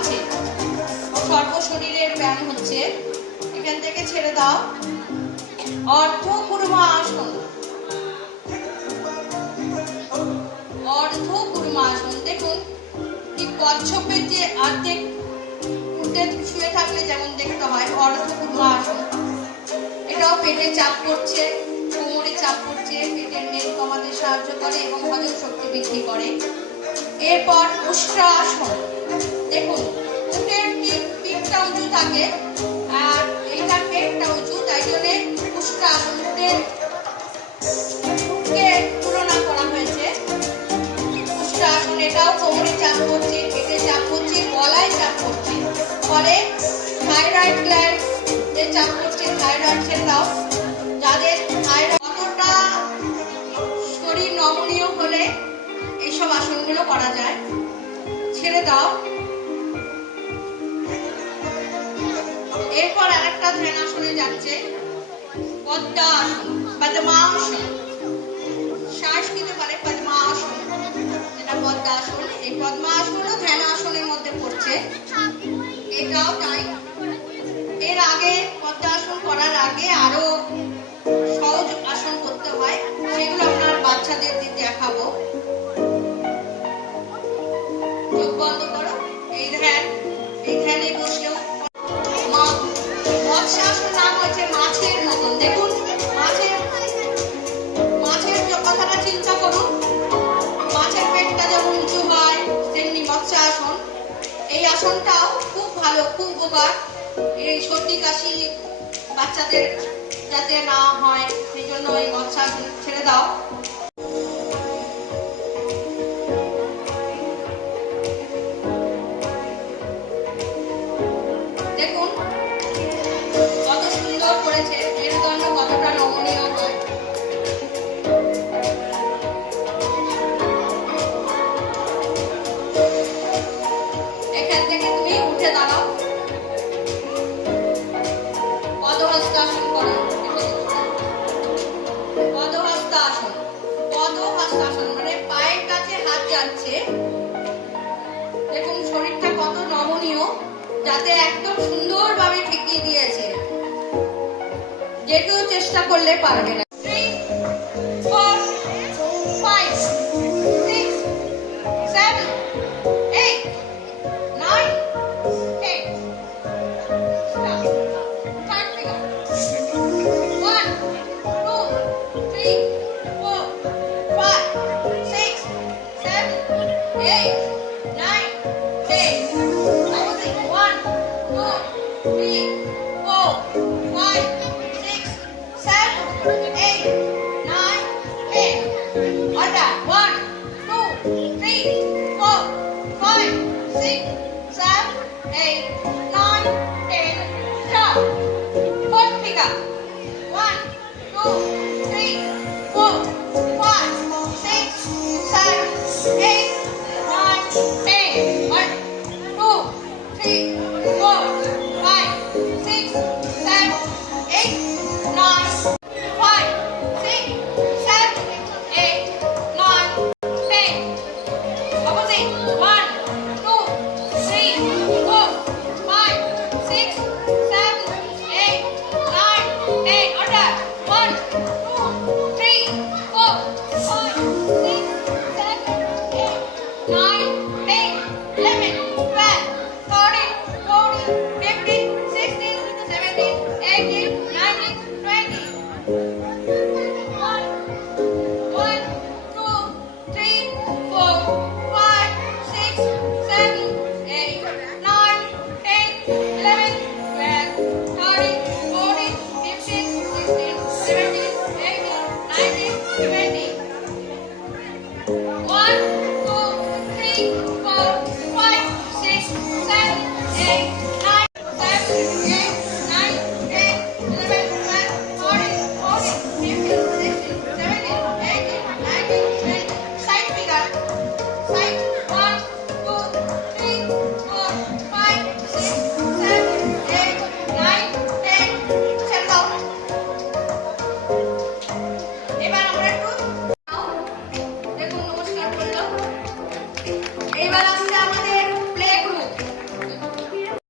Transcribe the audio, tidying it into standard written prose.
আছে, সর্ব শরীরের ব্যায়াম হচ্ছে। এখান থেকে ছেড়ে দাও। অর্ধ কুর্মাসন, অর্ধ কুর্মাসন। দেখুন ঠিক কচ্ছপের যে অর্ধেক উল্টে শুয়ে থাকলে যেমন দেখতে হয়, অর্ধ কুর্মাসন। এটাও পেটে চাপ করছে, কোমরে চাপ করছে, পেটের মেদ কমাতে সাহায্য করে এবং হজম শক্তি বৃদ্ধি করে। এরপর উষ্ট্রাসন। দেখুন উটের পিঠটা উঁচু থাকে আর এইটার পেটটা উঁচু, তাই জন্য উষ্ট্রাসন উটকে তুলনা করা হয়েছে। উষ্ট্রাসন এটাও কোমরে চাপ করছে, পেটে চাপ করছে, গলায় চাপ করছে, ফলে থাইরয়েড গ্ল্যান্ড যে চাপ করছে, থাইরয়েড সেটাও। যাদের থাইরয়েড কতটা শরীর নমনীয় হলে এইসব আসনগুলো করা যায়। ছেড়ে দাও। এরপর আরেকটা ধ্যানাসনে যাচ্ছে, পদ্মাসন, পদ্মাসন। শ্বাস নিতে পারে পদ্মাসন, এটা পদ্মাসন। এই পদ্মাসনও ধ্যানাসনের মধ্যে পড়ছে, এটাও তাই। এর আগে পদ্মাসন করার আগে আরো সহজ আসন করতে হয়, সেগুলো আপনার বাচ্চাদের দেখাবো। চোখ বন্ধ করো। এই ধ্যানে বসলেও মৎস্যাসন নাম হয়েছে মাছের মতন। দেখুন মাছের কথাটা চিন্তা করুন, মাছের পেটটা যেমন উঁচু হয় তেমনি মৎস্যাসন। এই আসনটাও খুব ভালো, খুব উপকার। এই সর্দি কাশি বাচ্চাদের যাতে না হয় সেই জন্য এই মৎস্যাসন। ছেড়ে দাও। দেখুন কত সুন্দর করেছে, মেরুদণ্ড কতটা নমনীয় হয়। এখান থেকে তুমি উঠে দাঁড়াও, পদহস্তাসন করো। পদহস্তাসন, পদহস্তাসন মানে পায়ের কাছে হাত যাচ্ছে। দেখুন শরীরটা কত নমনীয়, যাতে একদম সুন্দরভাবে ঠেকিয়ে দিয়েছে, যে কেউ চেষ্টা করলে পারবে না। 3, 4, 5, 6, 7, 8, 9, 10. Stop. Start figure. 1, 2, 3, 4, 5, 6, 7, 8, 9, 10. 1, 2, 3, 4, 5, 6, 7, 8, 9, 10. Order. 1, 2, 3, 4, 5, 6, 7, 8, 9, 10. Stop. Fourth figure. 1, 2, 3, 4, 5, 6, 7, 8, 9, 10. 1, 2, 3, 4, 5, 6, 7, 8, 9, 5, 6, 7, 8, 9, 10. Opposite. 1, 2, 3, 4, 5, 6, 7, 8, 9, 10. Order. 1, 2, 3, 4, 5, 6, 7, 8, 9, 10, 11, 12, 13, 14, 15, 16, 17, 18, 19, 20. 1, 2, 3, 4, 5, 6, 7, 8, 9, 10, 11, 12, 13, 14, 15, 16, 17, 18, 19, 20. 1, 2, 3, 4, 5, 6, 7, 8, 9, 10, 11, 12, 13, 14, 15, 16, 17, 18, 19, 20. Side figure. Side. 1, 2, 3, 4, 5, 6, 7, 8, 9, 10. ছেড়ে দাও। এবার আমরা একটু